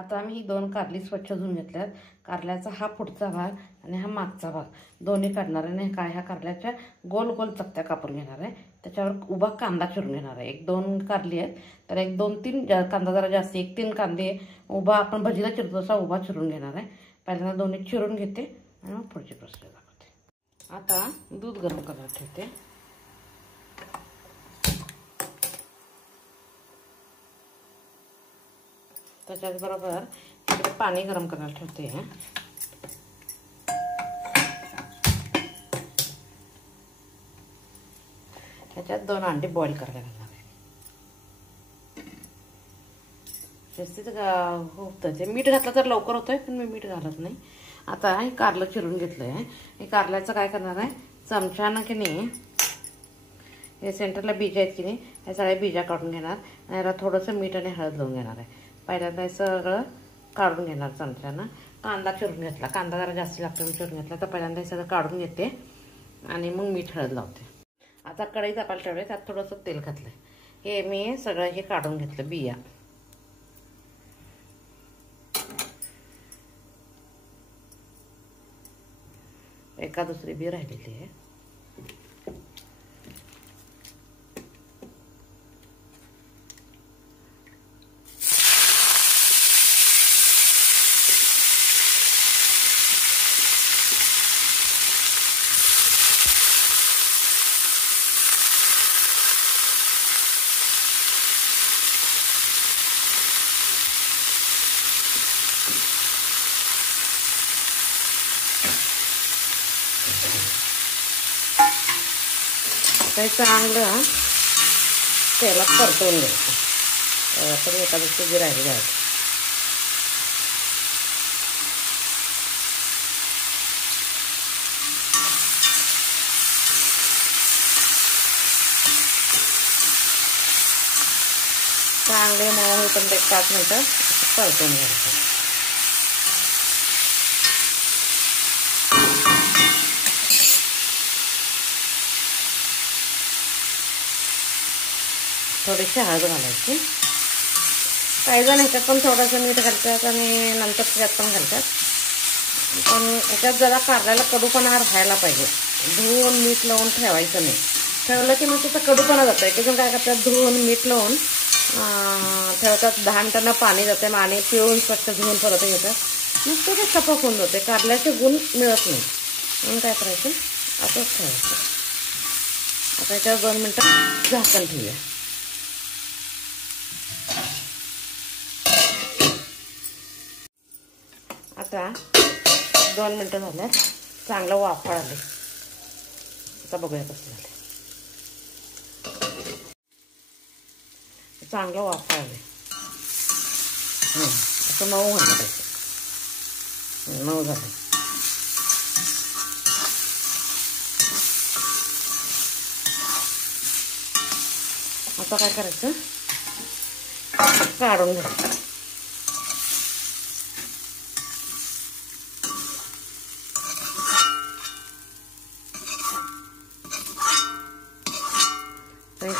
आता आम्ही ही 2 कारली स्वच्छ धुवून घेतल्यात। कारल्याचा हा पुढचा भाग आणि हा मागचा भाग दोन्ही काढणार आहे आणि ह्या कारल्याच्या गोल गोल चकत्या कापून घेणार आहे। त्याच्यावर उभा कांदा चिरून घेणार आहे। 1-2 कारली आहेत तर 1-2-3 कांदा जरा जास्त 1-3 कांदे उभा आपण भजीला चिरतो तसा उभा चिरून घेणार आहे। पहिल्यांदा दोन्ही चिरून घेते आणि मग पुढची प्रोसेस दाखवते। आता दूध गरम करायला ठेवते। त्याच्याबरोबर इकडे पाणी गरम करायला ठेवते। ह्याच्यात 2 अंडे बॉईल करायला घालणार आहे। जास्तीत होतं ते मीठ घातलं तर लवकर होतंय पण मी मीठ घालत नाही। आता हे कारलं चिरून घेतलंय। हे कारल्याचं काय करणार आहे, चमच्यानं की नाही हे सेंटरला बीज आहेत की नाही हे सगळे बीजा काढून घेणार आणि याला थोडंसं मीठ आणि हळद लावून घेणार आहे। पहिल्यांदा हे सगळं काढून घेणार चमच्यानं। कांदा चिरून घेतला, कांदा जरा जास्त लागतो मी चिरून घेतला तर पहिल्यांदा हे सगळं काढून घेते आणि मग मीठ हळद लावते। आता कढई तापायला ठेवले, त्यात थोडंसं तेल घातलंय। हे मी सगळं हे काढून घेतलं बिया। एका दुसरी बी राहिलेली आहे। ते चांगलं तेलात परतवून घ्यायचं। तर एका दुसरी बी राहिली आहे। चांगले मऊ होईपर्यंत 1-5 मिनिटं परतवून घ्यायचं। थोडीशी हळद घालायची। काही जण ह्याच्यात पण थोडंसं मीठ घालतात आणि नंतर त्यात पण घालतात, पण ह्याच्यात जरा कारल्याला कडूपणा राहायला पाहिजे। धुवून मीठ लावून ठेवायचं नाही, ठेवलं की मग त्याचा कडूपणा जातो। एक जण काय करतात धुवून मीठ लावून ठेवतात, 10 मिनिटांना पाणी जाते मग आणि पिळून स्वच्छ धुवून परत घेतात, मग ते सपक होऊन जाते, कारल्याचे गुण मिळत नाही। म्हणून काय करायचं असंच ठेवायचं। आता याच्यावर 2 मिनिटं झाकण ठेवूया। आता 2 मिनिटं झाल्यात, चांगलं वाफळ आले। आता बघूया कसं झालं। चांगलं वाफळ आले, असं मऊ झालं पाहिजे। मऊ झालं। आता काय करायचं, काढून घ्यायचं।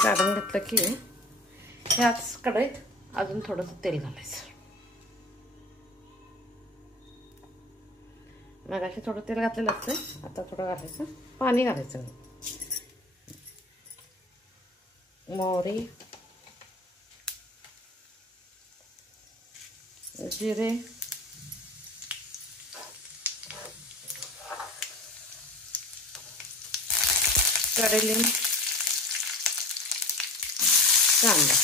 काढून घेतलं की ह्याच कढईत अजून थोडंसं तेल घालायचं। मगाशी थोडं तेल घातलेलं असतं, आता थोडं घालायचं, पाणी घालायचं। मोहरी, जिरे, कढीलिंब, कांदा,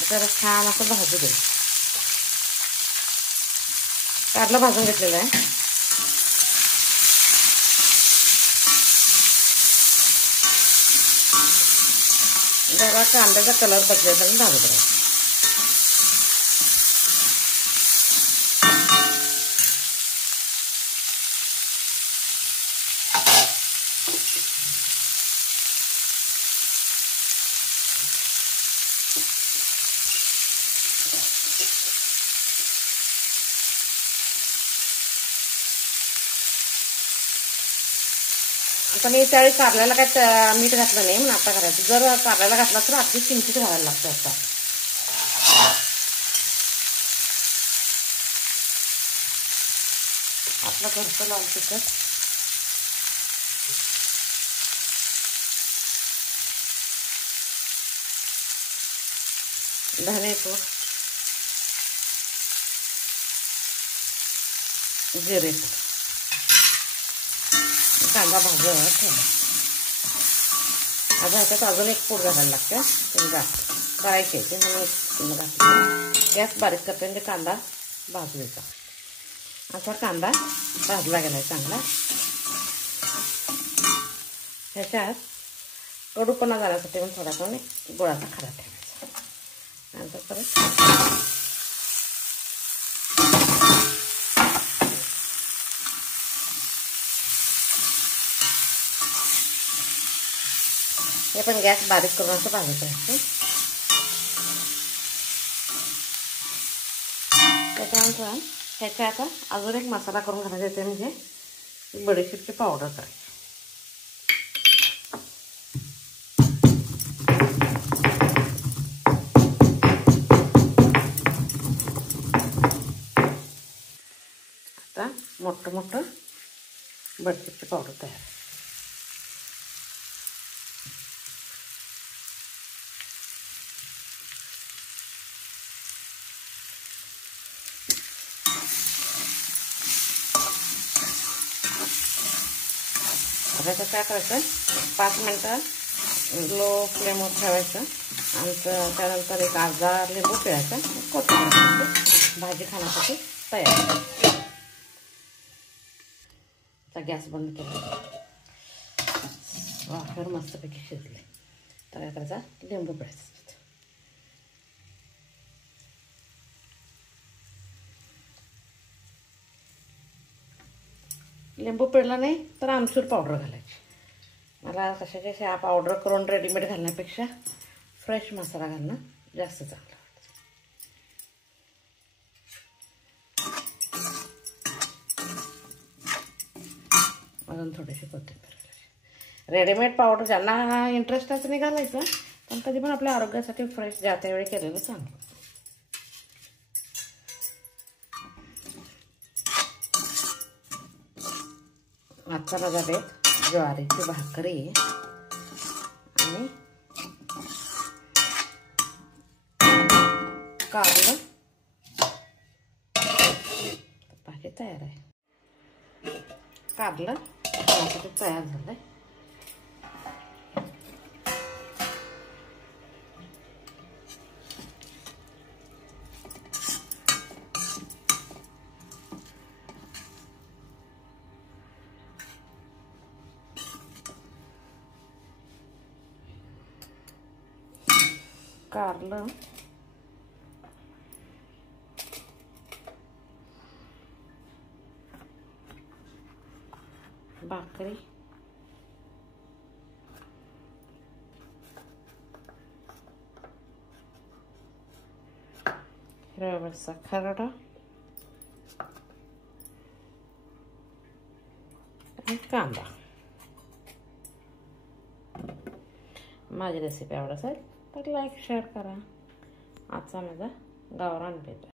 जरा छान असं भाजू दे। कारलं भाजून घेतलेलं आहे। जरा कांद्याचा कलर बदलेपर्यंत भाजू द्यायचा। पण त्यावेळी कारल्याला काय मीठ घातलं नाही म्हणून आता करायचं. जर कारल्याला घातला तर अगदी किंचित घालायला लागतं. आता आपलं घरचं लाल तिखट, धनेपूड, जिरेपूड, कांदा भाजत ठेवा. आता ह्याच्यात अजून एक पूड घालायला लागते. करायची आहे ते म्हणून घातली. गॅस बारीक करते म्हणजे कांदा भाजू द्यायचा. असा कांदा भाजला गेलाय चांगला. ह्याच्यात कडूपणा जाण्यासाठी पण थोडासा गुळाचा खडा ठेवायचा. नंतर परत हे पण गॅस बारीक करून असं भाजत राहायचं. त्याच्यानंतर ह्याच्या आता अजून एक मसाला करून घालायचा येते, म्हणजे बडीशेपची पावडर करायची. आता मोठं मोठं बडीशेपची पावडर तयार. आता काय करायचं, 5 मिनटं लो फ्लेमवर ठेवायचं आणि त्यानंतर एक अर्धा लिंबू पिळायचा. कोथिंबीर भाजी खाण्यासाठी तयार. गॅस बंद केला. वाफेवर मस्तपैकी शिजले. तर काय करायचा, लिंबू पिळायचं. लिंबू पिळला नाही तर आमचूर पावडर घालायची. मला कशाच्या ह्या पावडर करून रेडीमेड घालण्यापेक्षा फ्रेश मसाला घालणं जास्त चांगलं वाटतं. अजून थोडीशी कोथिंबीर. रेडीमेड पावडर ज्यांना इंटरेस्ट असं नाही घालायचं, पण कधी पण आपल्या आरोग्यासाठी फ्रेश ज्या त्यावेळी केलेलं चांगलं. आजचा माझा बेत ज्वारीची भाकरी आणि कारलं भाजी तयार आहे. कारलं खाण्यासाठी तयार झालंय. कारलं भाकरी हिरव्या खरडा आणि कांदा. माझी रेसिपी आवडत असेल तर लाईक शेअर करा. आजचा माझा गावरान बेत.